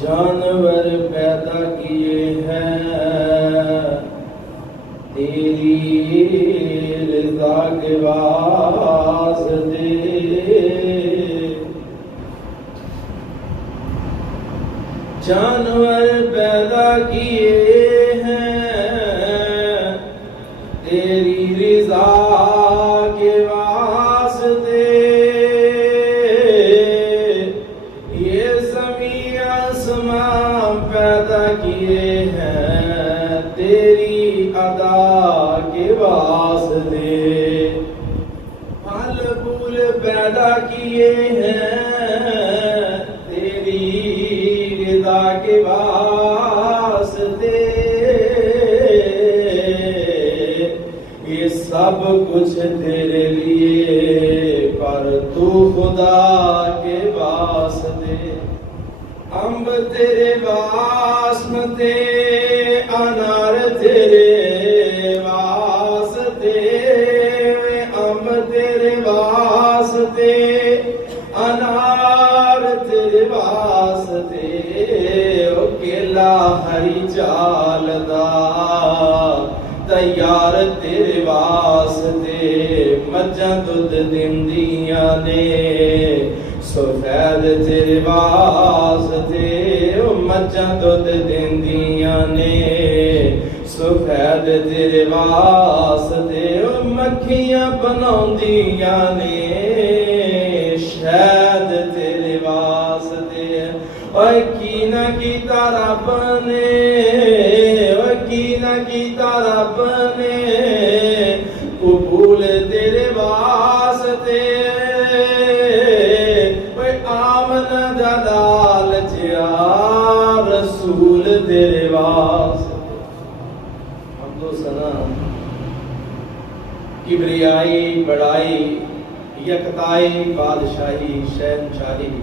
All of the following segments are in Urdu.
جانور پیدا کیے ہیں تیری رضا کے واسطے، جانور پیدا کیے ہیں تیری رضا کے واسطے، یہ زمین آسمان پیدا کیے ہیں تیری ادا کے واسطے، پھل پھول پیدا کیے ہیں تیری رضا کے واسطے، یہ سب کچھ تیرے لیے پر تو خدا کے واسطے، امب تیرے واسطے، انار تیرے واسطے، امب تیرے واسطے، انار تیرے واسطے، او کیلا ہری چال دا تیار تیرے واسطے، مجھاں دودھ دیندیاں نے سفید تیرے واسطے، او مجھاں دودھ دیندیاں نے سفید تیرے واسطے، او مکھیاں بناؤندیاں نے شہد تیرے واسطے، اوے کی نہ کیتا رب نے، اوے کی نہ کیتا رب نے، قبول تیرے واسطے، اوے آمن دا لالچیا رسول تیرے واسطے، حمد و ثنا کبریائی بڑائی یکتائی بادشاہی شہنشاہی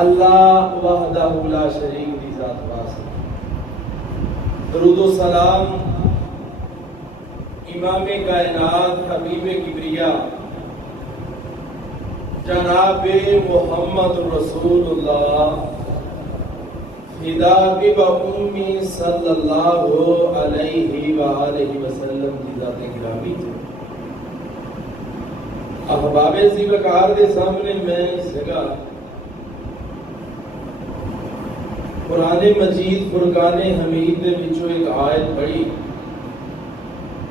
اللہ وحدہ لا شریک دی ذات واسطے، درود و سلام امام کائنات حبیب کبریا جناب محمد رسول اللہ فدا بی و امی صلی اللہ علیہ وآلہ وسلم کی ذات گرامی تھی۔ احباب ذی وقار دے سامنے میں اس جگہ قرآن مجید فرقان حمید دے وچوں ایک آیت پڑھی،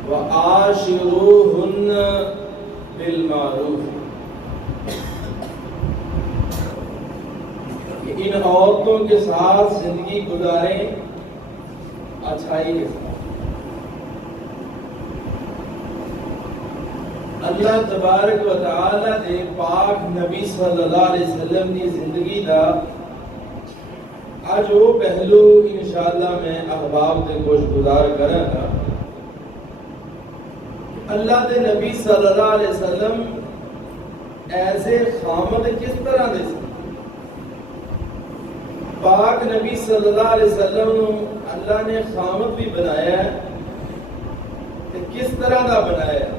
وَعَاشِرُوهُنَّ بِالْمَعْرُوفِ، کہ ان عورتوں کے ساتھ زندگی گزاریں اچھائی کے ساتھ۔ اللہ تبارک و تعالی دے پاک نبی صلی اللہ علیہ وسلم دی زندگی دا آج وہ پہلو انشاءاللہ میں احباب دے گوش گزار کریں گا۔ اللہ دے نبی صلی اللہ علیہ وسلم ایسے خامد کس طرح دے سکتے، پاک نبی صلی اللہ علیہ وسلم اللہ نے خامد بھی بنایا ہے کہ کس طرح دا بنایا ہے۔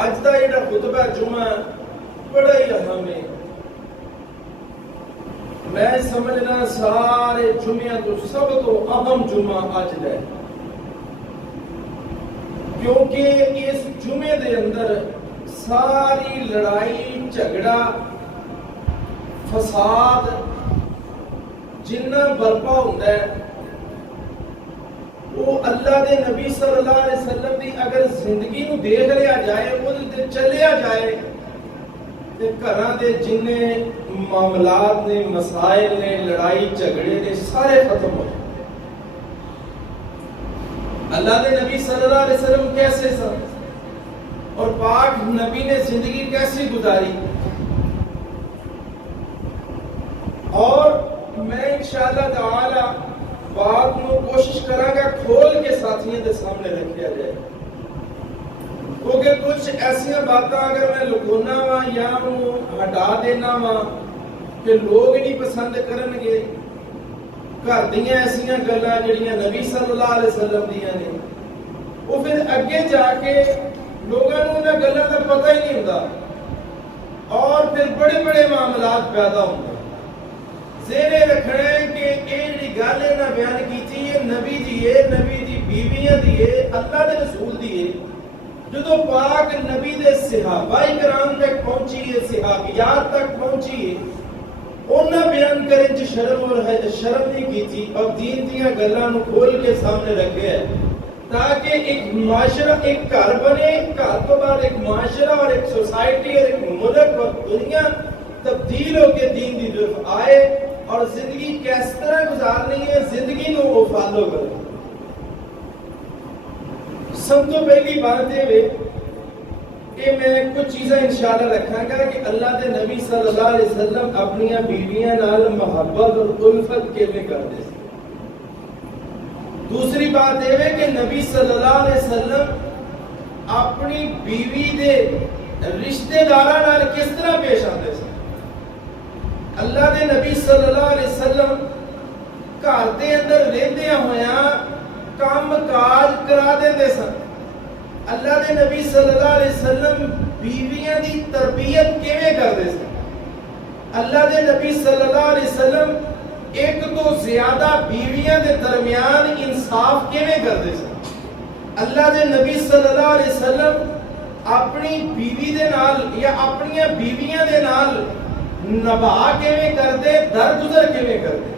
آج دا یہ خطبہ جمعہ بڑا ہی اہم ہے، میں سمجھنا سارے جمعہ تو سب تو اہم جمعہ آج ہے، کیونکہ اس جمعے دے اندر ساری لڑائی جھگڑا فساد جنہ برپا ہوتا ہے وہ اللہ دے نبی صلی اللہ علیہ وسلم دی اگر زندگی نو دیکھ لیا جائے، وہ چلیا جائے، تے گھراں دے جننے معاملات نے، مسائل نے، لڑائی جھگڑے نے سارے ختم ہو جائے۔ اللہ دے نبی صلی اللہ علیہ وسلم کیسے سن اور پاک نبی نے زندگی کیسی گزاری، اور میں انشاءاللہ تعالی بات میں کوشش کروں گا کھول کے ساتھیوں کے سامنے رکھیا جائے، کیونکہ کچھ ایسیاں باتیں اگر میں لکونا وا یا ہٹا دینا وا کہ لوگ نہیں پسند کرن گے، گھر دیاں ایسیاں گلاں جڑیاں نبی صلی اللہ علیہ وسلم دیاں نے، وہ پھر اگے جا کے لوگوں نے انہاں گلاں دا پتہ ہی نہیں ہوندا، اور پھر بڑے بڑے معاملات پیدا ہوتے ہیں. ذہن رکھنا ہے کہ یہ جی گل انہاں بیان کیتی ہے نبی دی ہے، نبی دی بیویاں دی ہے، اللہ دے رسول دی ہے. جدو پاک نبی دے صحابہ کرام تک پہنچی ہے، صحابیات تک پہنچی ہے، انہاں بیان کریں چ شرم اور شرم نہیں کیتی، اور دین دیاں گلاں نو کھول کے سامنے رکھے ہے تاکہ ایک معاشرہ، ایک گھر بنے، گھر تو بعد ایک معاشرہ اور ایک سوسائٹی اور ایک ملک اور دنیا تبدیل ہو کے دین دی طرف آئے. اور زندگی کس طرح گزارنی ہے، زندگی نو وہ فالو کرے. سب تو پہلی بات یہ کہ میں کچھ چیزیں انشاءاللہ رکھاں گا کہ اللہ دے نبی صلی اللہ علیہ وسلم اپنی بیویاں نال محبت اور الفت کیویں کرتے تھے. دوسری بات یہ ہے کہ نبی صلی اللہ علیہ وسلم اپنی بیوی دے رشتہ داراں نال کس طرح پیش آتے تھے. اللہ دے نبی صلی اللہ علیہ وسلم گھر دے اندر رہندیاں ہویاں کام کاج کرا دیندے سن. اللہ دے نبی صلی اللہ علیہ وسلم بیویاں دی تربیت کیویں کردے سن. اللہ دے نبی صلی اللہ علیہ وسلم ایک تو زیادہ بیویاں دے درمیان انصاف کیویں کردے سن. اللہ دے نبی صلی اللہ علیہ وسلم اپنی بیوی دے نال یا اپنی بیویاں دے نال نبھا کیویں کردے، درگزر کیویں کردے.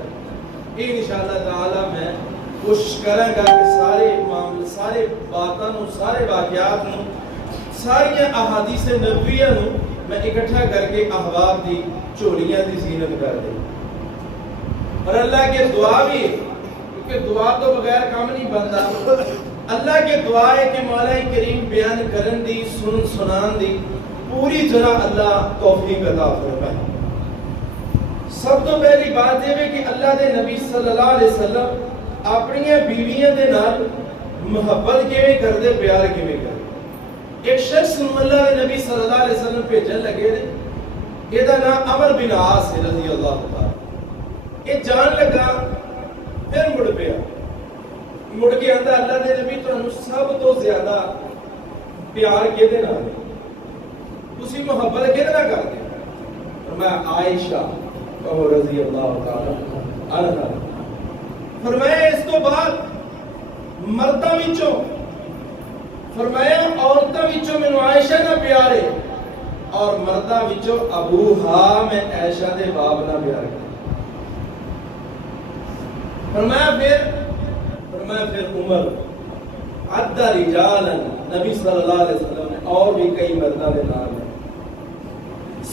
یہ انشاءاللہ تعالی میں کوشش کراں گا کہ سارے معاملے، سارے باتاں نو، سارے واقعات نو، ساری احادیث نبویہ نو میں اکٹھا کر کے احباب دی چولیاں دی زینت کر دیں. اور اللہ کے دعا بھی، کیونکہ دعا تو بغیر کام نہیں بنتا، اللہ کے دعا ہے کہ مولا کریم بیان کرن دی، سنان دی پوری طرح اللہ توفیق عطا فرمائے. سب تو پہلی بات یہ ہے کہ اللہ دے نبی صلی اللہ علیہ وسلم اپنی بیویاں دے نال محبت کیویں کردے، پیار کیویں کردے. ایک شخص نو اللہ دے نبی صلی اللہ علیہ وسلم بھیجن لگے نے، یہ دا نام عمر بن عاص رضی اللہ تعالی. یہ جان لگا پھر مڑ پیا، مڑ کے آندا اللہ دے نبی تانوں سب تو زیادہ پیار کیدے نال، تسی محبت کیدے نال کردے؟ فرمایا عائشہ رضی اللہ تعالی عنہا. فرمایا اس تو بعد مرداں وچوں، فرمایا عورتاں وچوں مینوں عائشہ نہ پیار ہے، اور مرداں وچوں ابو ہاں میں عائشہ دے باپ نہ پیار ہے. فرمایا پھر عمر عد رجالا، نبی صلی اللہ علیہ وسلم نے اور بھی کئی مرداں دے نام ہے.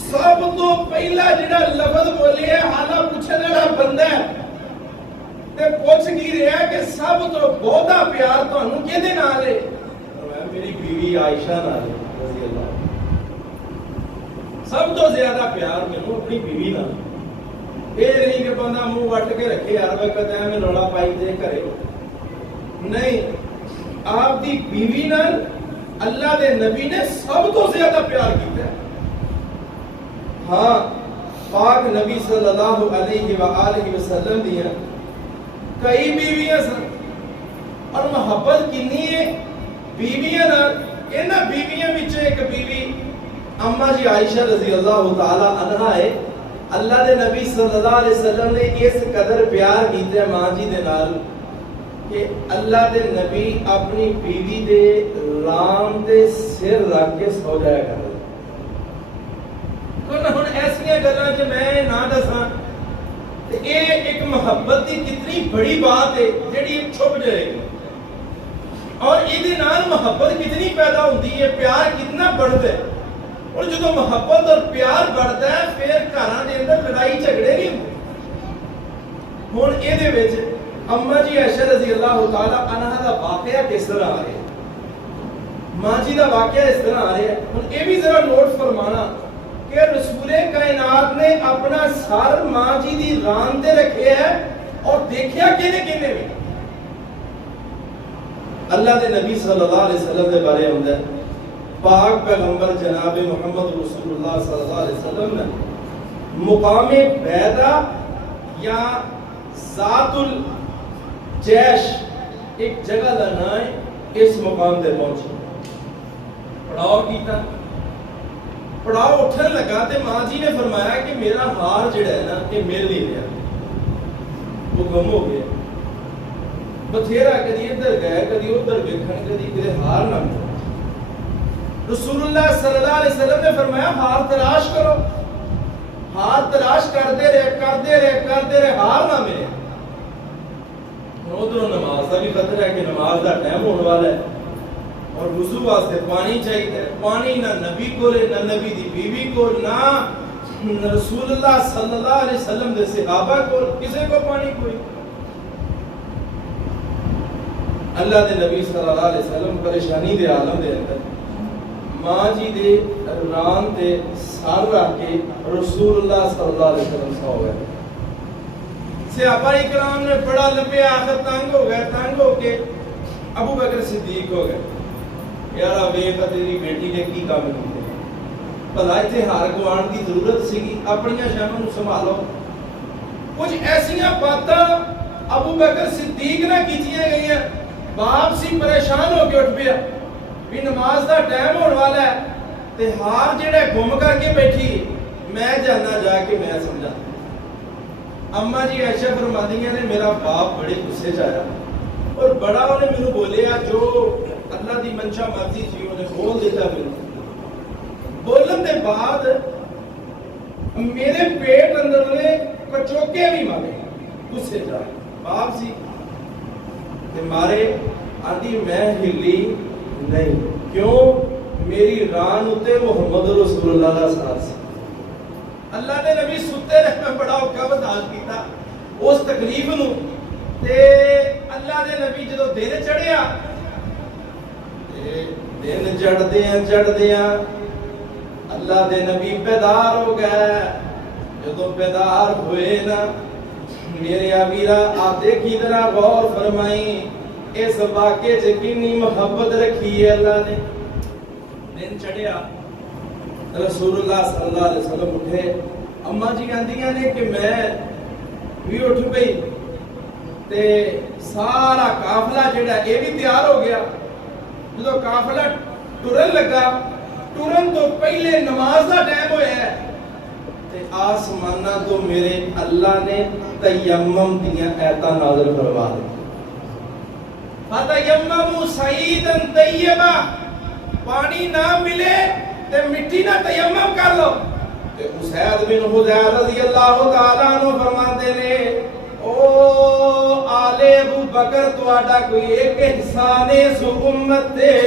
سب تو پہلا جڑا لفظ بولے ہے حالا پوچھنے والا بندہ ہے تے پوچھ کی رہا کہ سب تو بہتا پیار تانوں کیدے نال ہے؟ میری بیوی عائشہ نال رضی اللہ. سب تو زیادہ پیار مینوں اپنی بیوی نال. یہ نہیں کہ بندہ منہ وٹ کے رکھے ہر وقت میں رولا پائی دے کرے، نہیں. آپ دی بیوی نال اللہ دے نبی نے سب تو زیادہ پیار کیتا ہے. ہاں پاک نبی صلی اللہ علیہ وآلہ وسلم دیاں کئی بیویاں سن، اور محبت کنی ہے بیویاں نال. انہاں بیویاں وچ ایک بیوی اما جی عائشہ رضی اللہ تعالی عنہا ہے. اللہ دے نبی صلی اللہ علیہ وسلم نے اس قدر پیار کیتا ہے ماں جی دے نال کہ اللہ دے نبی اپنی بیوی دے رام دے سر رکھ کے سو جایا کرتے. ہن ایسیاں گلاں جو میں نہ دساں تے اے ایک محبت دی کتنی بڑی بات ہے جڑی چھپ جائے گی، اور ایدے نال محبت کتنی پیدا ہوندی ہے، پیار کتنا بڑھتا ہے. اور جدو محبت اور پیار بڑھتا ہے پھر گھراں دے اندر لڑائی جھگڑے نہیں ہوندے. ہن ایدے وچ اما جی عائشہ رضی اللہ تعالی عنہا دا واقعہ کس طرح آ رہا ہے، ماں جی دا واقعہ اس طرح آ رہا ہے. ہن اے بھی ذرا نوٹ فرمانا کہ رسول کائنات نے اپنا سر ماں جی دی ران تے رکھے ہے اور دیکھیا کنے کنے میں. اللہ دے نبی صلی اللہ علیہ وسلم دے بارے ہوندا ہے پاک پیغمبر جناب محمد رسول اللہ صلی اللہ علیہ وسلم نے مقام بیدا یا ذات الجیش ایک جگہ دا نام ہے، اس مقام تے پہنچے، پڑاؤ کیتا. پڑاؤ اٹھن لگا تے ماں جی نے فرمایا کہ میرا ہار جڑا ہے نا یہ مل نہیں رہا، وہ گم ہو گیا. بتھیرا کدی ادھر گئے کدی ادھر ویکھن کدی کدے ہار نہ ملے. رسول اللہ صلی اللہ علیہ وسلم نے فرمایا ہار تلاش کرو. ہار تلاش کرتے رہے ہار نہ ملے. ادھر نماز کا بھی خطرہ ہے کہ نماز کا ٹائم ہونے والا ہے اور وضو واسطے پانی چاہیے. پانی نہ نبی کو نہ نبی دی بیوی کو نہ رسول اللہ صلی اللہ علیہ وسلم دے صحابہ کو کسی کو پانی کوئی. اللہ دے نبی صلی اللہ علیہ وسلم پریشانی دے عالم دے اندر ماں جی دے ران تے سر رکھ کے رسول اللہ صلی اللہ علیہ وسلم سو گئے. صحابہ اکرام نے بڑا لپے آخر تنگ ہو کے ابو بکر صدیق ہو گئے. یارا ویکھ تیری بیٹی نے کی کام کیتے بھلا اتنے ہار گوان کی ضرورت سی اپنی شاموں سنبھالو. کچھ ایسیاں باتاں ابو بکر صدیق نے کیتیاں گئی ہیں. باپ سی پریشان ہو کے اٹھ پیا بھی نماز دا ٹائم ہونے والا ہے تے ہار جڑا گم کر کے بیٹھی میں جانا جا کے میں سمجھا. اما جی عائشہ فرماندیاں نے میرا باپ بڑے غصے چ آیا اور بڑا انہیں مینوں بولیا جو اللہ دی منشا مرضی تھی انہیں بول دیتا. مینوں بولن دے بعد میرے پیٹ اندر نے کچوکے بھی مارے غصے چ باپ سی تے مارے. آدھی میں ہلی نہیں کیوں میری ران اتے محمد رسول اللہ کا ساتھ سی. اللہ دے نبی ستے رہ میں بڑا اوکھا برداشت کیتا اس تکلیف نو. تے اللہ دے نبی جدو دن چڑھیا دن چڑھدیاں اللہ دے نبی بیدار ہو گئے. جدو بیدار ہوئے نا میرے آبیرہ آپ دیکھی ذرا غور فرمائی اس واقعے سے کتنی محبت رکھی ہے اللہ نے. دن چڑھیا رسول اللہ صلی اللہ علیہ وسلم اٹھے. اما جی آندیاں نے کہ میں بھی اٹھ گئی تے سارا قافلہ جڑا یہ بھی تیار ہو گیا. جدو قافلہ ٹرن لگا ٹرن تو پہلے نماز کا ٹائم ہوا ہے تے آسمانہ تو میرے اللہ نے تیمم دیاں آیتاں نازل فرما دی. فَتَيَمَّمُوا صَعِيدًا طَيِّبًا پانی نہ ملے تے مٹی نہ تیمم کر لو. تے اسید بن حضیر رضی اللہ تعالیٰ عنہ فرماتے نے او آل ابو بکر تواڈا کوئی ایک احسان سو امت دے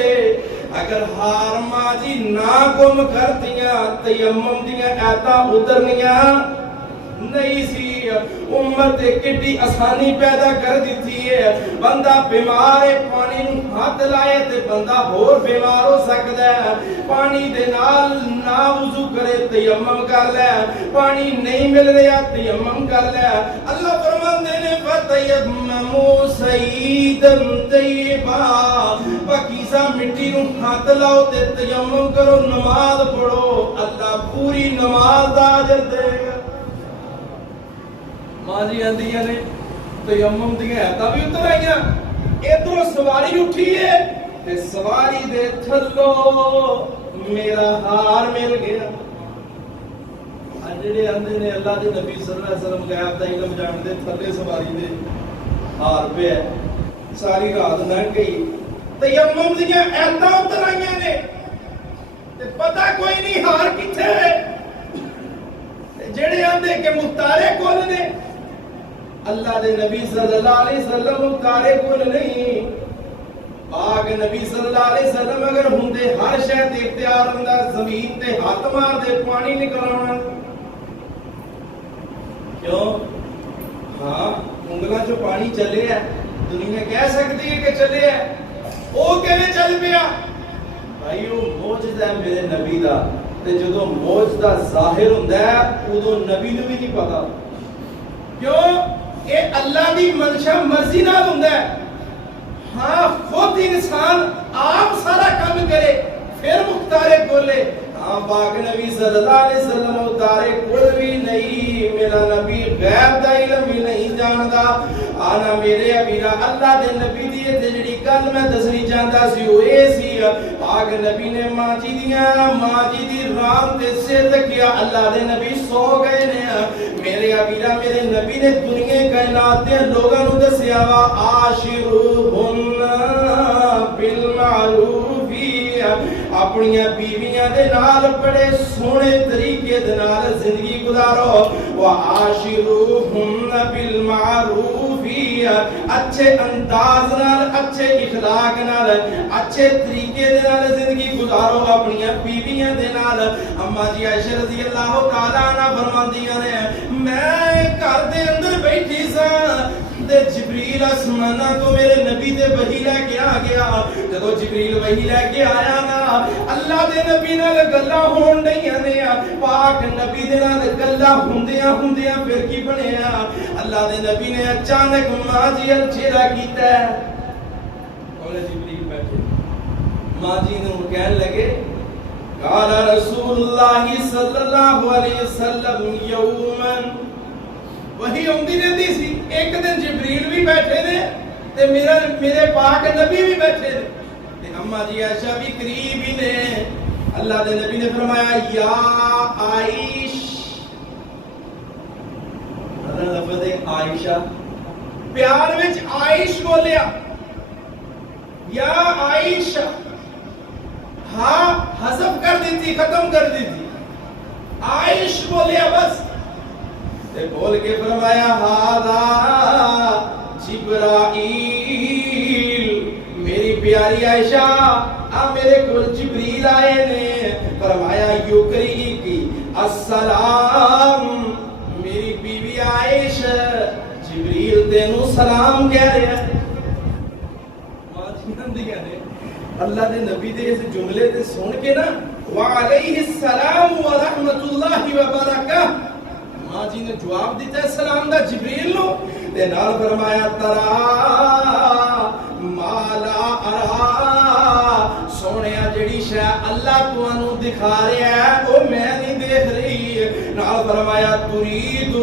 اگر ہار ماں جی نہ گم کر دیاں تیمم دیاں آیتاں اترنیاں نہیں سی. امت کتنی آسانی پیدا کر دیتی ہے. بندہ بیمار ہے پانی نو ہاتھ لائے تے بندہ اور بیمار ہو سکتا ہے. پانی دے نال نہ وضو کرے تیمم کر لے. پانی نہیں مل رہا تیمم کر لے. اللہ فرماندے نے فَتَيَمَّمُوا صَعِيدًا طَيِّبًا پاکیزہ مٹی نو ہاتھ لاؤ تے تیمم کرو نماز پڑھو اللہ پوری نماز دا اجر دے گا. ماں جی آندیاں نے تیمم دیاں آیتاں بھی اتر آئیاں. ادھروں سواری اٹھی ہے تے سواری دے تھلو میرا ہار مل گیا. جڑے آندے نے اللہ دے نبی صلی اللہ علیہ وسلم غیب دا علم جانتے تھلے سواری دے ہار پہ ہے. ساری رات لنگ گئی تیمم دیاں آیتاں اتر آئیاں نے تے پتہ کوئی نہیں ہار کتھے ہے. جڑے آندے کہ مختارے کول نے اللہ دے نبی صلی اللہ علیہ وسلم مختارے کول نہیں. پاک نبی صلی اللہ علیہ وسلم اگر ہوندے ہر شے تے اختیار ہوندا زمین تے ہاتھ مار دے پانی نکل آنا. کیوں ہاں انگلاں چوں پانی چلے ہے دنیا کہہ سکتی ہے کہ چلے ہے. او کیویں چل پیا بھائی او معجزہ ہے میرے نبی دا. تے جدوں معجزہ ظاہر ہوندا ہے اودوں نبی نوں بھی نہیں پتا. کیوں کہ اللہ دی منشا مرضی نال ہوندا ہے. ہاں خود انسان آپ سارا کام کرے پھر مختارے کولے. ہاں پاک نبی صلی اللہ علیہ وسلم مختارے کول بھی نہیں. میرا نبی غیب دا علم بھی نہیں جاندا. آنا میرے ابیرا اللہ دے نبی دی دی تے جڑی گل میں دسنی چاہندا سی او اے سی پاک نبی نے ماں جی دی رام تے سر رکھیا اللہ دے نبی سو گئے نے میرے ابیرا میرے نبی نے دنیا کائنات دے لوگاں نوں دسیا وا عاشرہن بالمعروف اپنی بیویاں دے نال بڑے سونے طریقے دے نال زندگی گزارو وعاشروہن بالمعروف اچھے انداز نال اچھے اخلاق نال اچھے طریقے دے نال زندگی گزارو اپنی بیویاں دے نال اما جی عائشہ رضی اللہ تعالی عنہ فرماندیاں نے میں گھر دے اندر بیٹھی سا جبریل آسمانہ تو میرے نبی دے وحی لے کے آ گیا جدو جبریل وحی لے کے آیا نا اللہ دے نبی نال گلاں ہون ڈیاں نے پاک نبی دے نال گلاں ہوندیاں پھر کی بنیا اللہ دے نبی نے اچانک ماں جی ال چہرہ کیتا ہے اور جبریل بیٹھے ماں جی نے کہنے لگے قال رسول اللہ صلی اللہ علیہ وسلم یوما وہی ہوندی رہندی سی ایک دن جبریل بھی بیٹھے نے تے میرے پاک نبی بھی بیٹھے نے تے اما جی عائشہ بھی قریب ہی نے اللہ دے نبی نے فرمایا یا عائش لفظ عائشہ پیار وچ عائش بولیا یا عائشہ ہاں حذف کر دیتی ختم کر دیتی عائش بولیا بس تے بول کے فرمایا ہاذا جبرائیل میری پیاری عائشہ میرے کول جبریل آئے نے فرمایا یکری کی السلام میری بیوی عائشہ جبریل تینوں سلام کہہ رہے ہیں اللہ دے نبی دے اس جملے تے سن کے نا وعلیہ السلام ورحمت اللہ وبرکاتہ ماں جی نے جواب دیتا ہے سلام دا جبریل نو تے نال فرمایا ترا مالا ارا سونیا جڑی شے اللہ تانوں دکھا رہا ہے او میں نہیں دیکھ رہی نال فرمایا ترید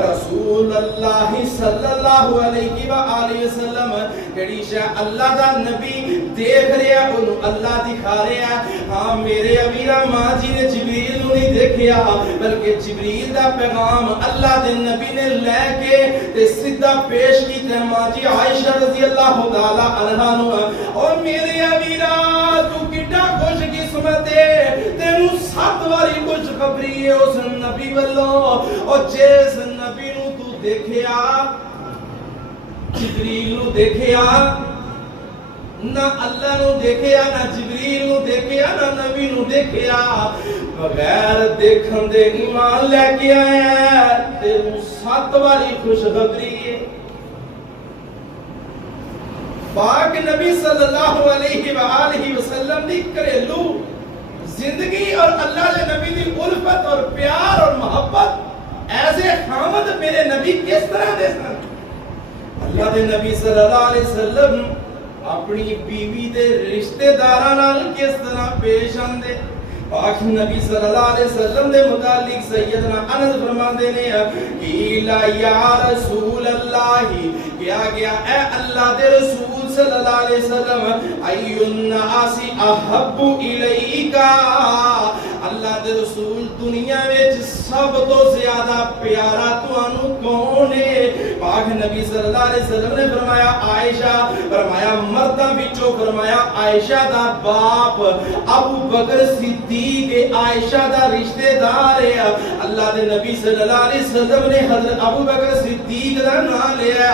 رسول اللہ صلی اللہ علیہ وآلہ وسلم جڑی شے اللہ دا نبی دیکھ رہا ہے اونوں اللہ دکھا رہا ہے ہاں میرے امیرا ماں جی نے جبریل نو نہیں دیکھیا بلکہ جبریل دا پیغام اللہ دے نبی نے لے کے تے سیدھا پیش کیتا ماں جی عائشہ رضی اللہ تعالی عنہا نو او میرے امیرا تو کڈا خوش قسمت ہے تینوں 7 واری خوش خبری ہے اس نبی والوں او جس نبی نو تو دیکھیا جبریل نو دیکھیا نہ اللہ نو دیکھیا نہ جبریل نو دیکھیا نہ نبی نو دیکھیا بغیر دیکھن دے ایمان لے کے آیا تینوں 7 واری خوشخبری ہے پاک نبی صلی اللہ علیہ وآلہ وسلم دی گھریلو زندگی اور اللہ کے نبی دی الفت اور پیار اور محبت ایسے خامد میرے نبی کس طرح دے سن اللہ دے نبی صلی اللہ علیہ وسلم اپنی بیوی دے رشتہ داراں نال کس طرح پیش آندے پاک نبی صلی اللہ علیہ وسلم دے متعلق سیدنا انس فرماندے نے قیلا یا رسول اللہ کیا گیا اے اللہ دے رسول صلی اللہ علیہ وسلم ای الناس احب الیکا اللہ دے رسول دنیا وچ سب تو زیادہ پیارا تانوں کون ہے پاک نبی صلی اللہ علیہ وسلم نے فرمایا عائشہ فرمایا مرداں وچوں فرمایا عائشہ دا باپ ابو بکر صدیق عائشہ دا رشتہ دار ہے اللہ دے نبی صلی اللہ علیہ وسلم نے حضرت ابو بکر صدیق دا نام لیا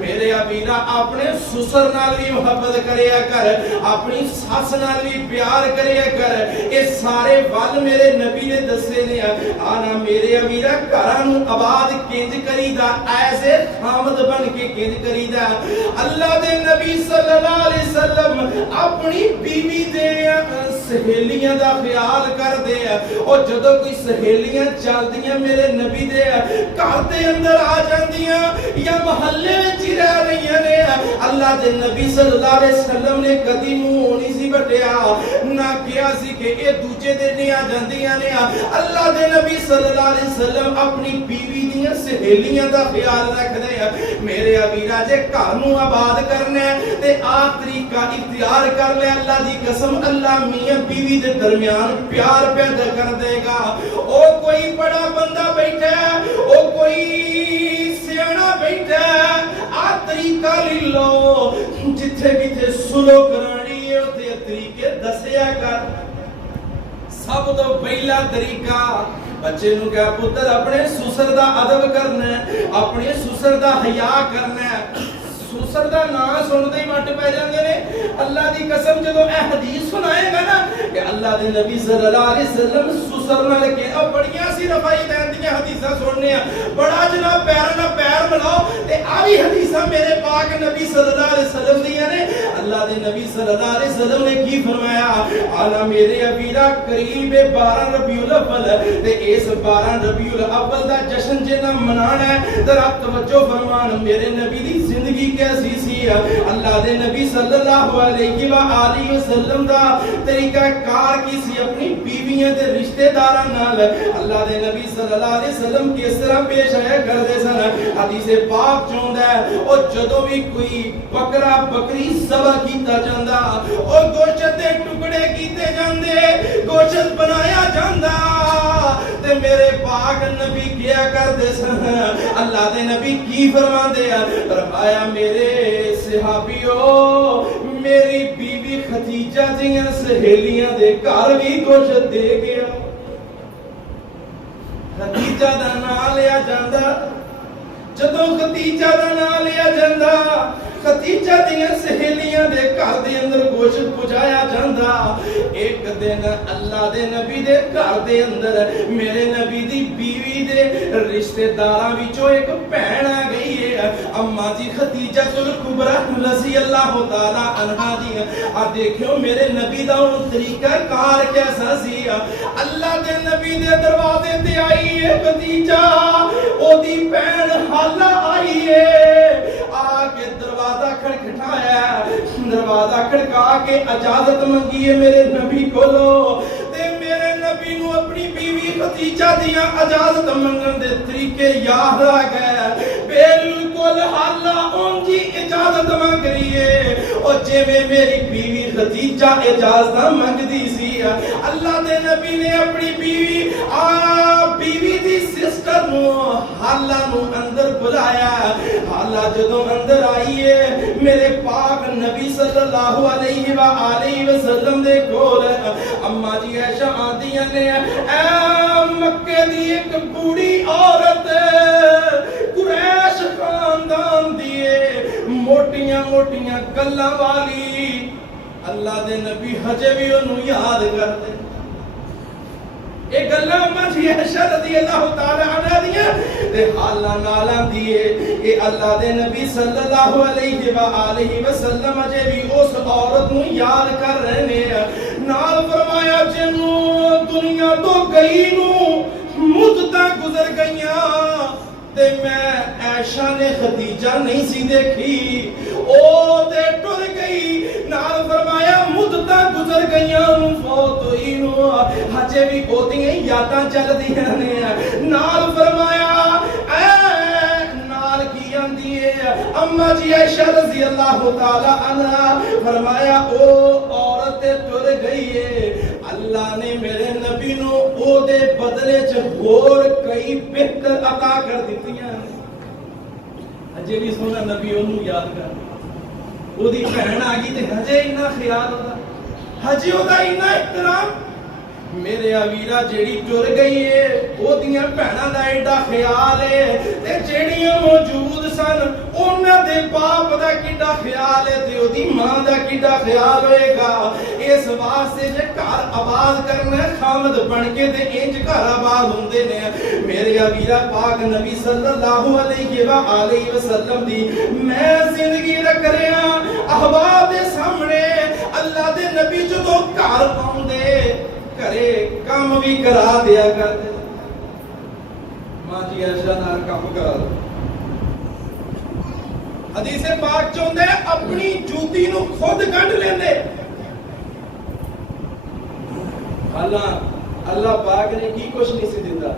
میرے ابینا اپنے سسر نال بھی محبت کریا کر اپنی ساس نال بھی پیار کریا کر اے سارے ول میرے نبی نے دسے نے آنا میرے ابینا گھراں نوں آباد کنج کریدا ایسے خامد بن کے کنج کریدا اللہ دے نبی صلی اللہ علیہ وسلم اپنی بیوی دے سہیلیاں دا خیال کر دے اور جدوں کوئی سہیلیاں چلدیاں میرے نبی دے گھر دے اندر آ جاندیاں یا محلے وچ ہی رہ رہیاں نے اللہ دے نبی صلی اللہ علیہ وسلم نے کدی منہ نہیں سی بٹیا نہ کیا سی کہ اے دوجے دن آ جاندیاں نے اللہ دے نبی صلی اللہ علیہ وسلم اپنی بیوی دیاں سہیلیاں دا خیال رکھدے ہیں. میرے ویرا جے گھر نوں آباد کرنا ہے تے آ طریقہ اختیار کر لے. اللہ دی قسم اللہ میاں بیوی دے درمیان پیار پیدا کر دے گا. او کوئی بڑا بندہ بیٹھا ہے, او کوئی سیانا بیٹھا ہے, آ طریقہ لے لو. جتھے کتے سلو کرانی ہے اوتھے طریقے دسیا کر. سب تو پہلا طریقہ بچے نو کہا پتر اپنے سسر دا ادب کرنا ہے, اپنے سسر دا حیا کرنا ہے. سسر دا نام سنتے ہی مٹ پہ جاندے نے. اللہ دی قسم جدوں اے حدیث سنائے گا نا کہ اللہ دے نبی صلی اللہ علیہ وسلم سسر نال کہ او بڑیاں سی رفائی دین دیاں حدیثاں سننے ہیں, بڑا جناب پیر نال پیر ملاؤ تے آ وی حدیثاں میرے پاک نبی صلی اللہ علیہ وسلم دیاں نے. اللہ دے نبی صلی اللہ علیہ وسلم نے کی فرمایا, آنا میرے ابیرا قریب 12 ربیع الاول تے اس 12 ربیع الاول دا جشن جنہ منانا ہے. ذرا توجہ فرمان, میرے نبی دی زندگی کیسی سی. اللہ دے نبی صلی اللہ علیہ وآلہ وسلم دا طریقہ کار کی سی اپنی بیویاں تے رشتہ داراں نال. اللہ دے نبی صلی اللہ علیہ وسلم کس طرح پیش آیا کردے سن. حدیث پاک چوندا ہے او جدوں بھی کوئی بکرا بکری ذبح کیتا جاندا, او گوشت دے ٹکڑے کیتے جاندے, گوشت بنایا جاندا تے میرے پاک نبی کیا کردے سن. اللہ دے نبی کی فرماندے ہیں, فرمایا میرے صحابیوں میری بیوی خدیجہ دیاں سہیلیاں دے گھر بھی گوشت دے گیا. خدیجہ دا نام لیا جاندا, جدوں خدیجہ دا نام لیا جاندا خدیجہ دیاں سہیلیاں دے گھر دے اندر گوشت پہنچایا جاندا. ایک دن اللہ دے نبی دے گھر دے اندر میرے نبی دی بیوی دے رشتہ داراں وچوں ایک بہن آ گئی ہے, اما جی خدیجہ الکبریٰ رضی اللہ تعالی عنہا دی. آ دیکھو میرے نبی دا اون طریقہ کار کیسا سی. اللہ دے نبی دے دروازے تے آئی ہے خدیجہ, او دی بہن حالہ آئی ہے, آ کے دروازہ کھڑکھٹایا, دروازہ کھڑکا کے اجازت منگی ہے میرے نبی کولو. تے میرے نبی نو اپنی بیوی خدیجہ دیاں اجازت منگن دے طریقے یاد آ گئے. بالکل حالہ اون جی اجازت منگ رہی ہے او جویں میری بیوی خدیجہ اجازت منگدی سی. اللہ دے نبی نے اپنی بیوی دی سسٹر نو حالہ نو اندر بلایا. حالہ جدوں اندر آئی ہے میرے پاک نبی صلی اللہ علیہ وآلہ وسلم دے کول, اما جی عائشہ آندیاں نے اے مکے دی ایک بوڑھی عورت قریش خاندان دی موٹیاں موٹیاں گلاں والی. اللہ دے نبی ہجے بھی انہوں یاد کرتے. اے گلاں اما جی عائشہ رضی اللہ تعالی عنہا دیاں تے حالاں نالاں دیے. اے اللہ دے نبی صلی اللہ علیہ وآلہ وسلم اجے بھی اس عورت نو یاد کر رہے نے. نال فرمایا جنوں دنیا تو گئی نو مدتاں گزر گئیاں تے میں عائشہ نے خدیجہ نہیں سی دیکھی, او تے ٹر گئی. نال فرمایا مدتاں گزر گئیاں نو فوت ہوئی نو ہجے بھی اودیاں یاداں چل دیاں نے. نال فرمایا اے نال کی آندی ہے اما جی عائشہ رضی اللہ تعالی عنہا, فرمایا او عورت ٹر گئی ہے, اللہ نے میرے نبی نو او دے بدلے چ ہور کئی بہتر عطا کر دتیاں. ہجے بھی سونا نبی اونوں یاد کر, او دی بہن آ گئی تے ہجے اتنا خیال ہوتا, ہجے او دا اتنا احترام. میرے ویرا جیڑی ٹر گئی ہے او دیاں بہناں دا ایڈا خیال ہے تے جیڑیاں موجود سن انہاں دے باپ دا کیڈا خیال ہے تے او دی ماں دا کیڈا خیال ہوئے گا. اس واسطے جے گھر آباد کرنا خامد بن کے تے انج گھر آباد ہوندے نے. میرے ویرا پاک نبی صلی اللہ علیہ وآلہ وسلم دی میں زندگی رکھ رہا احباب دے سامنے. اللہ دے نبی جدوں گھر آوندے کرے کام بھی کرا دیا کرتے. ماں جی عائشہ نال کام کرا دو. حدیث پاک چوندے اپنی جوتی نو خود کڈ لیندے. اللہ پاک نے کی کچھ نہیں سی دیندا,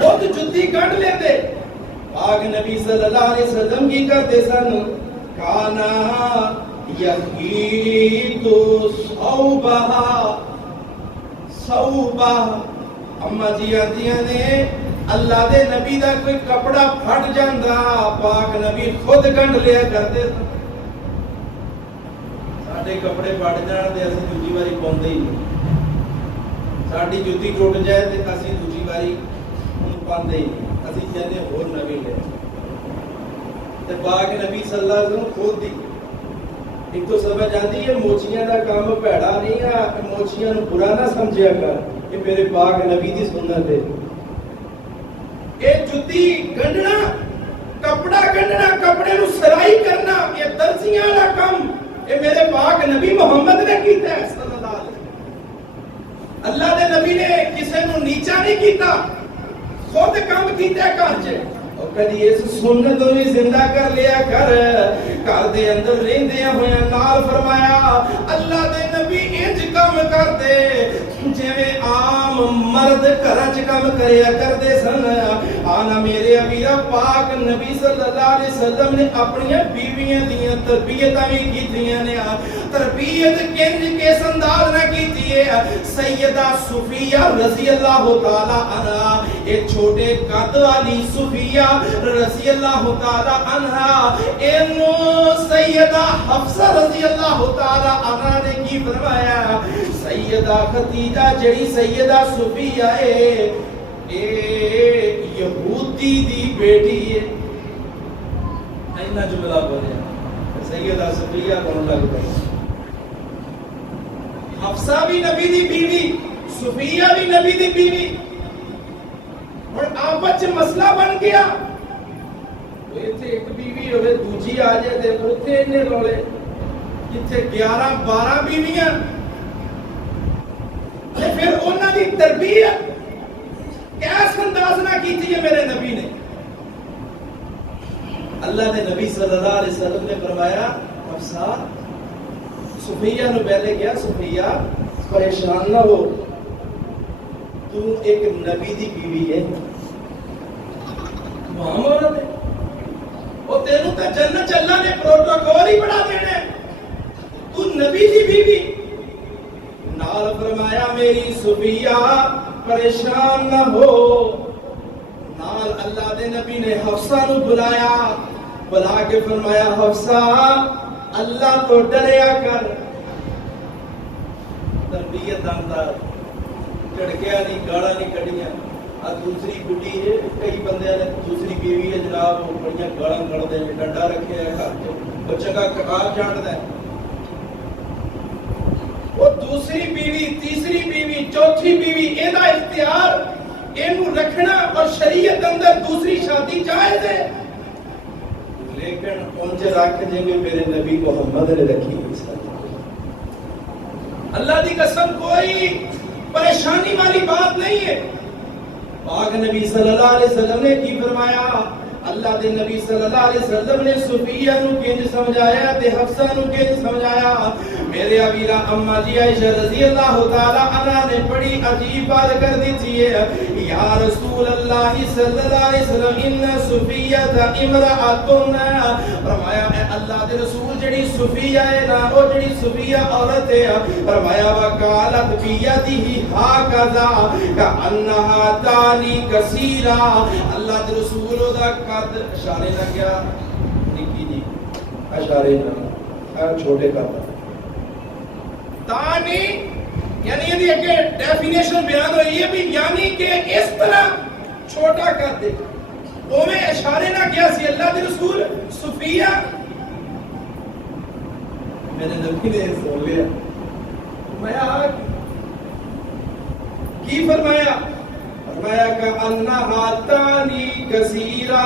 خود جتی کٹ لیتے. پاک نبی صلی اللہ علیہ وسلم کی کرتے سن کانا یخیط صوبہ. اما جی آدیاں نے اللہ دے نبی دا کوئی کپڑا پھٹ جاندا پاک نبی خود گنڈ لیا کرتے. ساڈے کپڑے پھٹ جان تے اسی دوجی واری پاوندے ہی نہیں. ساڈی جُتی ٹوٹ جائے تے اسی دوجی واری اونوں پاندے ہی نہیں. اسی کہندے ہور نبی لے. تے پاک نبی صلی اللہ علیہ وسلم خود دی ایک تو سمجھ آتی ہے موچیاں دا کام بھڑا نہیں ہے. موچیاں نو برا نہ سمجھیا کر کہ میرے پاک نبی دی سنت ہے. یہ جُتی گنڈنا کپڑا گنڈنا کپڑے نو سرائی کرنا یہ درزیاں دا کم یہ میرے پاک نبی محمد نے کیتا ہے صلی اللہ علیہ وسلم. اللہ دے نبی نے کسے نو نیچا نہیں کیتا خود کام کیتا ہے گھر چ. اور کدی اس سنت نو زندہ کر لیا کر گھر دے اندر رہندیاں ہویاں نال فرمایا اللہ دے نبی انج کام کردے جویں عام مرد گھراں چ کام کریا کردے سن. آنا میرے امیر پاک نبی صلی اللہ علیہ وسلم نے اپنی بیویاں دیاں تربیتاں بھی کیتیاں نے. تربیت کنج کس انداز نہ کیتی ہے. سیدہ صفیہ رضی اللہ تعالی عنہا ایک چھوٹے قد والی صفیہ رضی اللہ تعالی عنہا اینو سیدہ حفصہ رضی اللہ تعالی عنہا نے کی فرمایا سیدہ خدیجہ جڑی سیدہ صفیہ ہے اے یہودی دی بیٹی ہے. اینا جملہ بولیا سیدہ صفیہ کون لگ پئی. حفصہ بھی نبی دی بیوی صفیہ بھی نبی دی بیوی. اور آپس مسئلہ بن گیا ایک بیوی ہوئے دوجی آ جائے تے اوتھے اتنے رولے جتھے 11-12 بیویاں تے پھر انہاں دی تربیت کیس انداز نہ کیتی ہے میرے نبی نے. اللہ دے نبی صلی اللہ علیہ وسلم نے فرمایا حفصہ صفیہ نو پہلے کیا صفیہ پریشان نہ ہو تو ایک نبی دی بیوی ہے وہاں عورت ہے وہ تینوں تے جنت اللہ نے پروٹوکول ہی بڑھا دینے تو نبی دی بیوی. نال فرمایا میری صفیہ پریشان نہ ہو. نال اللہ دے نبی نے حفصہ نو بلایا بلا کے فرمایا حفصہ اللہ تو ڈریا کر. تربیت اندر چڑکیا نہیں گاڑا نہیں کڑیاں. دوسری بڈی ہے کئی بندے نے دوسری بیوی ہے جناب وہ بڑیاں گاڑاں کڑدے نے ڈنڈا رکھے ہے گھر چ وہ چنگا کار چاٹدا ہے. وہ دوسری بیوی تیسری بیوی چوتھی بیوی ایندا اختیار اینو رکھنا اور شریعت اندر دوسری شادی جائز ہے لیکن اونج رکھ دیں گے میرے نبی محمد نے رکھی. اللہ دی قسم کوئی پریشانی والی بات نہیں ہے. پاک نبی صلی اللہ علیہ وسلم نے کی فرمایا اللہ دے نبی صلی اللہ علیہ وسلم نے صفیہ نو کنج سمجھایا تے حفصہ نو کنج سمجھایا. میرے امیرہ اماں جی عائشہ رضی اللہ تعالی عنہا نے بڑی عجیب بات کر دی تھی یا رسول اللہ صلی اللہ علیہ وسلم ان صفیہ امرأۃ. فرمایا اے اللہ دے رسول جڑی صفیہ ہے نا او جڑی صفیہ عورت ہے فرمایا وقالت بیدہ ہاکذا کانھا تانی کثیرا. اللہ دے رسول دا قد اشارے نہ کیا نکی جی اشارے نہ چھوٹے قد تانی یعنی یہ کہ ڈیفینیشن بیان ہوئی ہے بھی یعنی کہ اس طرح چھوٹا کر دے وہ میں اشارے نہ کیا سی اللہ دے رسول صفیہ میں نے نبی نے سن لیا میں کی فرمایا فرمایا کہ انہا تانی کثیرا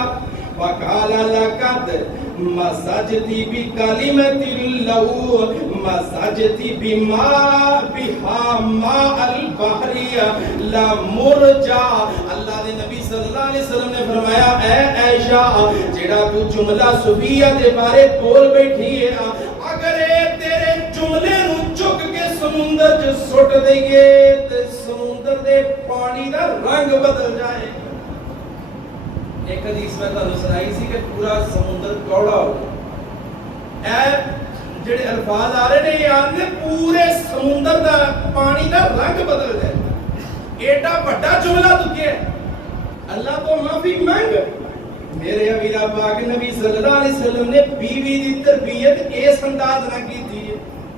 وقال لقد مسجتی بکلمت اللہ مسجتی بها ماء البحر لمرجا. اللہ نے نبی صلی اللہ علیہ وسلم نے فرمایا اے عائشہ جڑا تو جملہ صفیہ دے بارے بول بیٹھی ہے اگر تیرے جملے نو چک کے سمندر چ سٹ دئیے تے سمندر دے پانی دا رنگ بدل جائے ایک حدیث میں تمہیں سنائی سی کہ پورا سمندر کوڑا ہو گیا. اے جڑے الفاظ آ رہے ہیں یہ آدھے پورے سمندر دا پانی دا رنگ بدل جائے. ایڈا بڑا جملہ تو کیا ہے. اللہ تو معافی مانگ. میرے امیرا پاک نبی صلی اللہ علیہ وسلم نے بیوی دی تربیت اس انداز نہ کی تھی.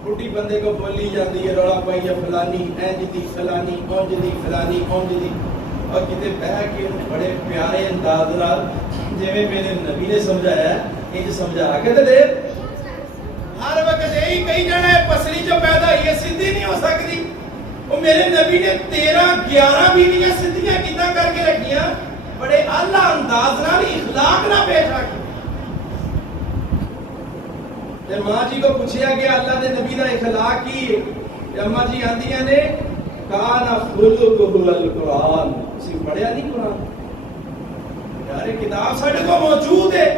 بڈھی بندے کو بولی جاتی ہے روڑا پائی فلانی اینج دی فلانی اونج دی فلانی اونج دی, اور کتے بہ کے بڑے پیارے انداز نال جویں میرے نبی نے سمجھایا ہے انج سمجھا کے دے. ہر وقت یہی کہی جانا ہے پسلی جو پیدا یہ سیدھی نہیں ہو سکتی. وہ میرے نبی نے 13-11 بیویاں سیدھیاں کیتا کر کے رکھیاں, بڑے اعلیٰ انداز نال اخلاق نہ پیش رکھی. تے ماں جی کو پوچھیا گیا اللہ دے نبی دا اخلاق کی ہے, تے اماں جی آندیاں نے کانا خلقہ القرآن. اسی پڑھیا نہیں قرآن یار, کتاب ساڈے کو موجود ہے.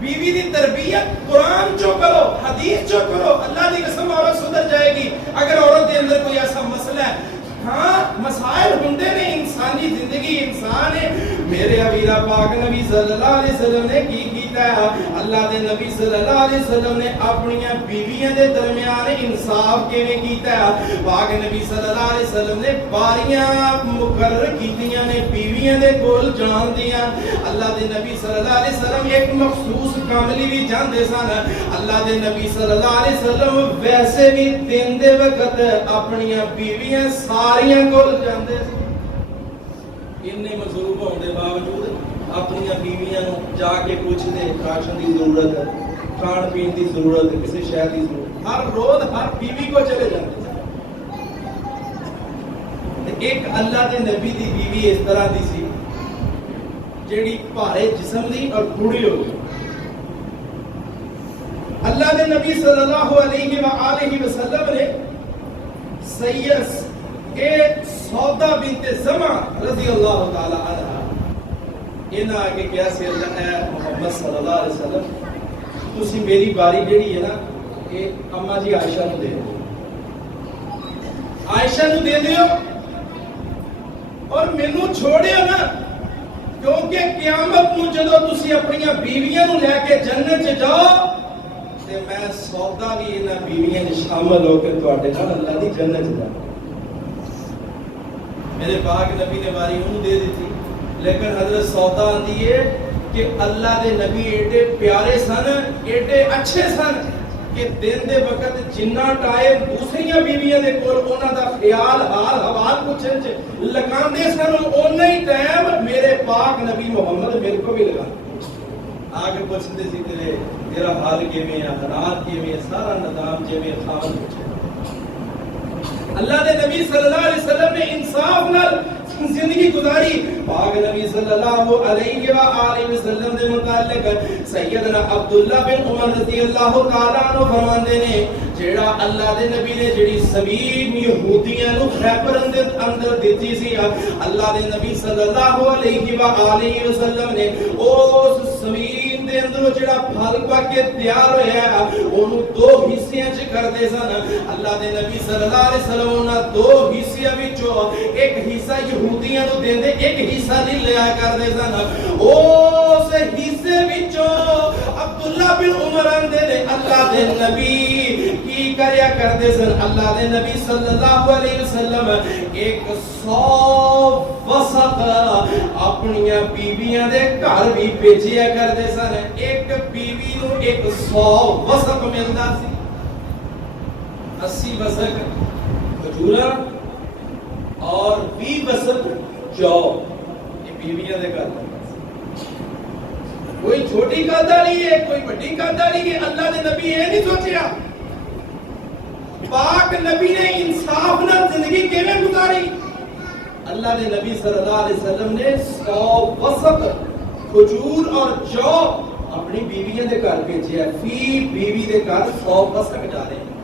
بیوی دی تربیت قرآن چو کرو, حدیث چو کرو. اللہ دی قسم عورت سدھر جائے گی اگر عورت دے اندر کوئی ایسا مسئلہ ہے. ہاں مسائل ہوندے نے, انسانی زندگی انسان ہے. میرے حبیب پاک نبی صلی اللہ علیہ وسلم نے کی کیتا ہے. اللہ دے نبی صلی اللہ علیہ وسلم نے اپنی بیویاں دے درمیان انصاف کیویں کیتا ہے. پاک نبی صلی اللہ علیہ وسلم نے باریاں مقرر کیتیاں نے بیویاں دے کول جان دیاں. اللہ دے نبی صلی اللہ علیہ وسلم ایک مخصوص کاملی بھی جاندے سن. اللہ دے نبی صلی اللہ علیہ وسلم ویسے بھی دن دے وقت اپنی بیویاں ساریاں کول جاندے سن. اتنے مصروف ہونے کے باوجود اپنی بیویاں جا کے پوچھتے راشن کی ضرورت ہے, کھان پین کی ضرورت ہے, کسی شہر کی ضرورت, ہر روز ہر بیوی کو چلے جاتے. ایک اللہ کے نبی دی بیوی اس طرح دی سی جیڑی بھارے جسم دی اور بوڑھی ہو گئی. اللہ کے نبی صلی اللہ علیہ وآلہ وسلم نے سید سودا بنت زمع رضی اللہ تعالی عنہ انہاں آگے کیا سی اللہ اے محمد صلی اللہ علیہ وسلم تسی میری باری جیڑی ہے نا یہ اماں جی عائشہ نو دے دیو, عائشہ نو دے دیو اور مینوں چھوڑیو نا, کیونکہ قیامت نو جدوں تسی اپنی بیویاں نو لے کے جنت چ جاؤ تے میں سودا بھی انہاں بیویاں وچ شامل ہو کے تواڈے نال اللہ دی جنت چ جاواں. میرے پاک نبی نے باری انہوں دے دی تھی, لیکن حضرت سودا آندی ہے کہ اللہ دے نبی ایڈے پیارے سن, ایڈے اچھے سن کہ دن دے وقت جنہ ٹائم دوسریاں بیویاں دے کول انہاں دا خیال حال حوال پوچھن چ لگاندے سن, اونہ ہی ٹائم میرے پاک نبی محمد میرے کو بھی لگا آگے پوچھتے سی تیرا حال کیویں ہے, حالات کیویں ہے, سارا نظام جویں خاون پوچھے. اللہ دے نبی صلی اللہ علیہ وسلم نے انصاف نال زندگی گزاری. پاک نبی صلی اللہ علیہ وآلہ وسلم دے متعلق سیدنا عبداللہ بن عمر رضی اللہ تعالیٰ عنہ فرماندے نے جیڑا اللہ دے نبی نے جیڑی زمین یہودیاں نو خیبر اندر دیتی سی, اللہ دے نبی صلی اللہ علیہ وآلہ وسلم نے اس زمین دے اندر جیڑا پھل پک کے تیار ہویا ہے اونوں دو حصیاں چ کردے سن. اللہ دے نبی صلی اللہ علیہ وسلم انہاں دو حصیاں وچوں ایک حصہ یہودیاں نو دیندے, ایک حصہ نہیں لیا کردے سن. اس حصے وچوں عبداللہ بن عمر اندے نے اللہ دے نبی کی کریا کردے سن. اللہ دے نبی صلی اللہ علیہ وسلم 100 وسق اپنی بیویاں دے گھر بھی بھیجیا کردے سن. ایک بیوی نو 100 وسق ملدا سی, 80 وسق کھجوراں اور 20 وسق جو یہ بیویاں دے گھر. کوئی چھوٹی قد والی ہے, کوئی بڑی قد والی ہے. اللہ دے نبی یہ نہیں سوچیا. پاک نبی نے انصاف نال زندگی کیویں گزاری. اللہ دے نبی صلی اللہ علیہ وسلم نے 100 وسق کھجور اور جو اپنی بیویاں دے گھر بھیجیا. فی بیوی دے گھر 100 وسق جا رہے ہیں.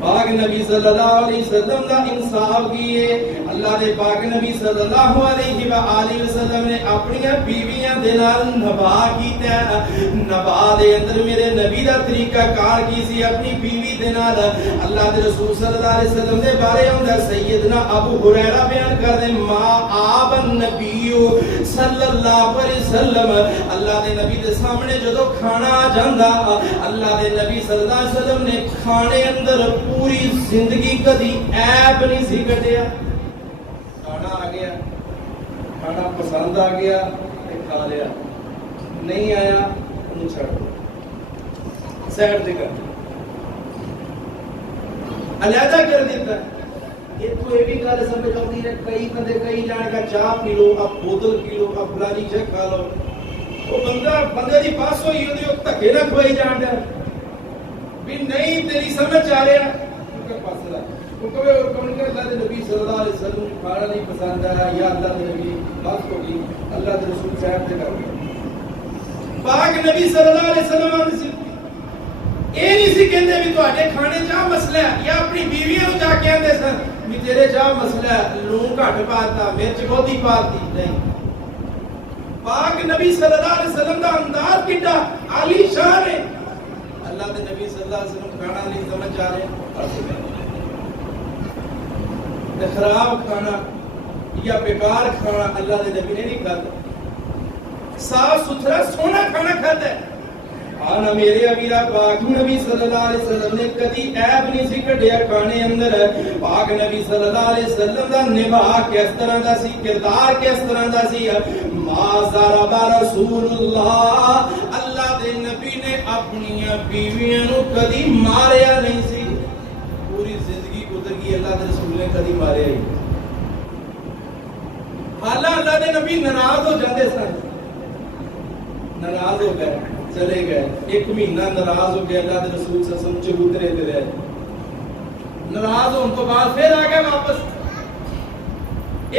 پاک نبی صلی اللہ علیہ وسلم دا انصاف کیے. اللہ دے پاک نبی صلی اللہ علیہ وآلہ وسلم نے اپنی بیویاں دے نال نباہ کیتا ہے. نباہ دے اندر میرے نبی دا طریقہ کار کی سی اپنی بیوی دے نال. اللہ دے رسول صلی اللہ علیہ وسلم دے بارے ہوندا سیدنا ابو ہریرہ بیان کردے ما آب النبی صلی اللہ علیہ وسلم اللہ دے نبی دے سامنے جدو کھانا آ جاندا اللہ دے نبی صلی اللہ علیہ وسلم نے کھانے اندر پوری زندگی کدی عیب نہیں سی کٹیا. کھانا آ گیا کھانا پسند آ گیا تے کھا لیا نہیں آیا انہوں چھڑ دو سیڈ تے کر علیحدہ کر دیتا ہے. یہ تو یہ بھی گل سمجھ آتی ہے کئی بندے کئی جان کا چاہ پی لو اب بوتل پی لو اب فلانی چیک کھا لو وہ بندے دی پاس ہوئی ہوتی ہے دھکے نہ کھوائی جان دیا بھی نہیں تیری سمجھ آ رہا کیونکہ پاس رہا کیونکہ کون کہ اللہ دے نبی صلی اللہ علیہ وسلم کھانا نہیں پسند آیا یا اللہ دے نبی بات ہوگی اللہ دے رسول صاحب سے کر گئے پاک نبی صلی اللہ علیہ وسلم یہ نہیں سی کہندے بھی تواڈے کھانے چاہ مسئلہ ہے یا اپنی بیویاں نوں جا کے آندے سن بھی تیرے چاہ مسئلہ ہے لون گھٹ پاتا مرچ بہتی پاتی نہیں. پاک نبی صلی اللہ علیہ وسلم دا انداز کیڈا عالی شان ہے. اللہ دے نبی صلی اللہ علیہ وسلم کھانا نہیں سمجھ آ رہے تے خراب کھانا یا بیکار کھانا اللہ دے نبی نے نہیں کھاتا صاف ستھرا سونا کھانا کھاتا ہے. آنا میرے امیرہ پاک نبی صلی اللہ علیہ وسلم نے کدی عیب نہیں سی کڈیا کھانے اندر. پاک نبی صلی اللہ علیہ وسلم دا نباہ کس طرح دا سی کردار کس طرح دا سی ما ضرب رسول اللہ اللہ دے نبی نے اپنی بیویاں نو کدی ماریا نہیں سی. پوری زندگی گزر گئی اللہ دے رسول نے کدی ماریا ہی حالانکہ اللہ دے نبی ناراض ہو جاندے سن ناراض ہو گئے چلے گئے ایک مہینہ ناراض ہو گئے اللہ دے رسول صلی اللہ علیہ وسلم چبوترے تے رہے ناراض ہون تو بعد پھر آ گئے واپس.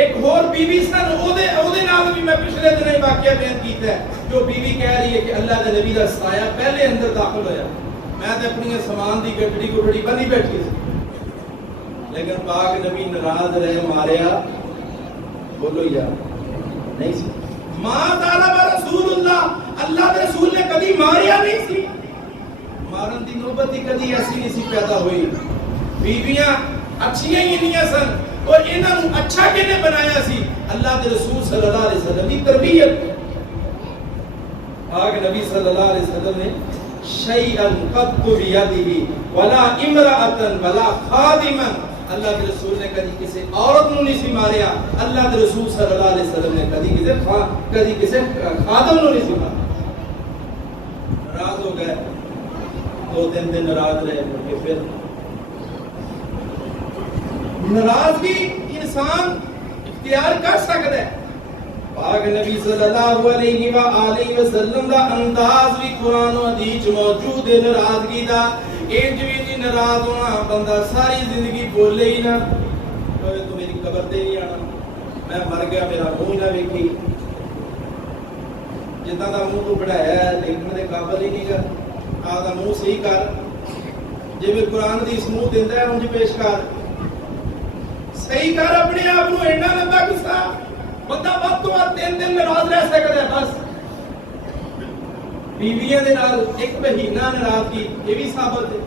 ایک اور بیوی سن او دے نال بھی میں پچھلے دن واقعہ بیان کیتا ہے جو بیوی کہہ رہی ہے کہ اللہ دے نبی دا سایہ پہلے اندر داخل ہویا میں تے اپنی سامان دی گٹڑی گٹڑی بندی بیٹھی سی لیکن پاک نبی ناراض رہے ماریا بولو یا نہیں سی. ما طالب رسول اللہ اللہ دے رسول نے کدی ماریا نہیں سی. مارن دی نوبت ہی کدی ایسی نہیں سی پیدا ہوئی. بیویاں اچھیاں ہی نہیں سن اور انہاں نوں اچھا کنے بنایا سی اللہ دے رسول صلی اللہ علیہ وسلم دی تربیت. پاک نبی صلی اللہ علیہ وسلم نے شیئا قط بیدہ ولا امرأۃ ولا خادما اللہ کے رسول نے کدی کسی عورت نو نہیں سی ماریا. اللہ کے رسول صلی اللہ علیہ وسلم نے کدی کسی خادم نو نہیں سی ماریا. ناراض ہو گئے 2-3 دن ناراض رہے کہ پھر ناراضگی انسان اختیار کر سکتا ہے. پاک نبی صلی اللہ علیہ وآلہ وسلم دا انداز بھی قرآن و حدیث موجود ہے ناراضگی دا. انج بھی نہیں ناراض ہونا بندہ ساری زندگی بولے ہی نہ تو میری قبر تے نہیں آنا میں مر گیا میرا منہ نہ ویکھی جتنا دا منہ تو بڑھایا ہے دیکھنے دے قابل ہی نہیں گا آدھا منہ صحیح کر جی میں قرآن دی اس منہ دیندہ ہے انج پیش کر صحیح کر اپنے آپ کو ایڈا لمبا قصہ بندہ وقت تو 3 دن ناراض رہ سکتا ہے بس. بیویاں دے نال ایک مہینہ ناراض کی یہ بھی ثابت ہے.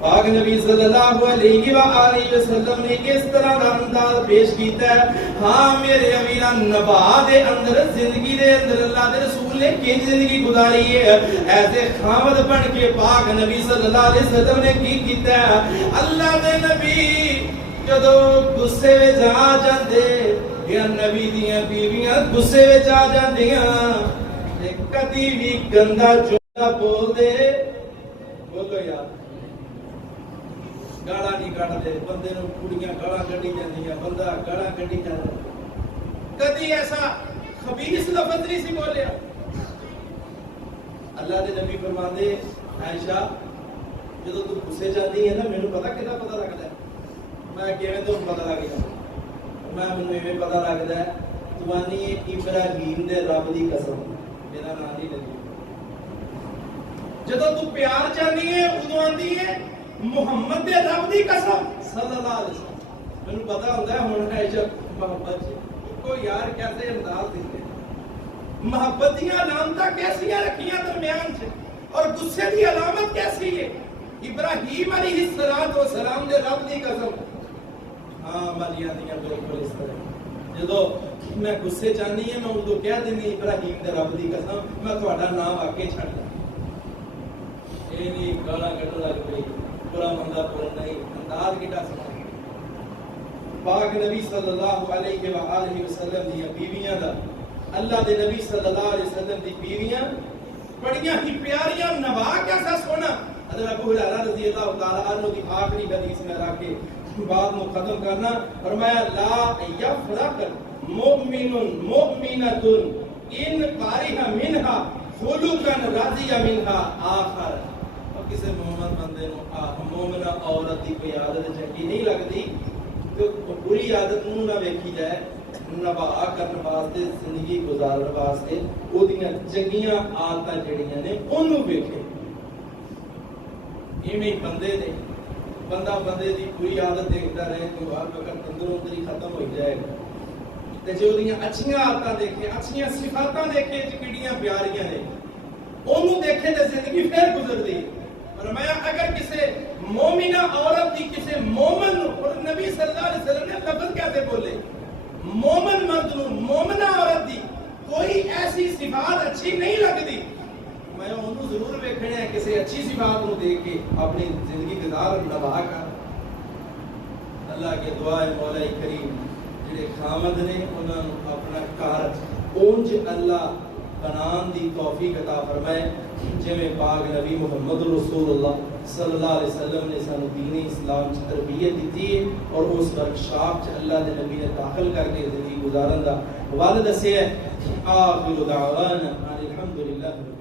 پاک نبی صلی اللہ علیہ وآلہ وسلم نے اس طرح دا انداز پیش کیتا ہے. ہاں میرے امیران نباہ دے اندر زندگی دے اندر اللہ دے رسول نے کن زندگی گزاری ہے ایسے خامد بن کے پاک نبی صلی اللہ علیہ وسلم نے کی کیتا ہے. اللہ دے نبی جدو غصے وچ آ جاندے یا نبی دیاں بیویاں غصے وچ آ جاندیاں تے کدی بھی گندا جملہ بول دے بولو یار گالا نہیں کڈ دے بندے نوں کڑیاں گالا کڈی جاندیاں بندہ گالا کڈی جاندا کدی ایسا خبیث لفظ نہیں سی بولیا. اللہ دے نبی فرماندے عائشہ جدوں تو غصے جاندی ہے نا مینوں پتہ لگدا ہے میں کیویں تو پتہ لگ گیا میں ایویں پتہ لگدا ہے تو آنی ابراہیم دے رب دی قسم میرا نام نہیں لگی جدوں تو پیار چاہنی ہے ادوں آندی ہے محمد دے رب دی قسم صلی اللہ علیہ وسلم مجھے پتا ہوتا ہے ہونا ہے جب محبت کو یار کیسے انداز دیتے محبت دیا علامت کیسی رکھیاں درمیان سے اور غصے کی علامت کیسی ہے ابراہیم علیہ السلام دے رب دی قسم ہاں مالیاں دیاں بالکل اس طرح جدو میں غصے چاہنی ہے میں ادو کہہ دینی ابراہیم دے رب دی قسم میں تہاڈا نام آ کے چھڈ داں یہ نہیں گالاں کڈن لگ پئی برا مندہ بولنا نہیں انداز کیڈا سونا پاک نبی صلی اللہ علیہ وآلہ وسلم دی بیویاں دا اللہ دے نبی صلی اللہ علیہ وسلم دی بیویاں بڑیاں ہی پیاریاں نوا کیسا سونا حضرت ابو ہریرہ رضی اللہ تعالی عنہ کی آخری حدیث میں لا کے بات کو ختم کرنا فرمایا لا یفرق مؤمن مؤمنۃ ان کارہ منھا خلقا راضی منھا آخر اور کسی مومن بندے نو مومنہ عورت دی کوئی عادت چنگی نہیں لگتی تو بری عادت نو نہ ویکھی جائے نباہ کرنے واسطے زندگی گزارنے واسطے وہ دیاں چنگیاں عادتاں جڑیاں نے انہوں ویکھے ایویں بندے نے بندہ بندے دی بری عادت دیکھتا رہے تو ہر وقت اندروں اندر ختم ہو جائے گا تے جو دیاں اچھیاں عادتاں دیکھے اچھیاں صفاتاں دیکھے کیڑیاں پیاریاں نے انہوں دیکھے تے زندگی پھر گزردی فرمایا اگر کسی مومنہ عورت دی کسی مومن اور نبی صلی اللہ علیہ وسلم نے لفظ کیسے بولے مومن مرد نو مومنہ عورت دی کوئی ایسی صفات اچھی نہیں لگتی میں انہوں ضرور ویکھنے ہیں کسی اچھی صفات نو دیکھ کے اپنی زندگی گزار نبھا کر اللہ کے دعا ہے مولا کریم جڑے خامد نے انہوں نے اپنا کار اونج اللہ بنان دی توفیق عطا فرمائے جویں پاک نبی محمد رسول اللہ صلی اللہ علیہ وسلم نے سانو دین اسلام کی تربیت دیتی ہے اور اس ورکشاپ چ اللہ دے نبی نے داخل کر کے زندگی گزارن دا حوالہ دسیا ہے آخر دعوانا الحمدللہ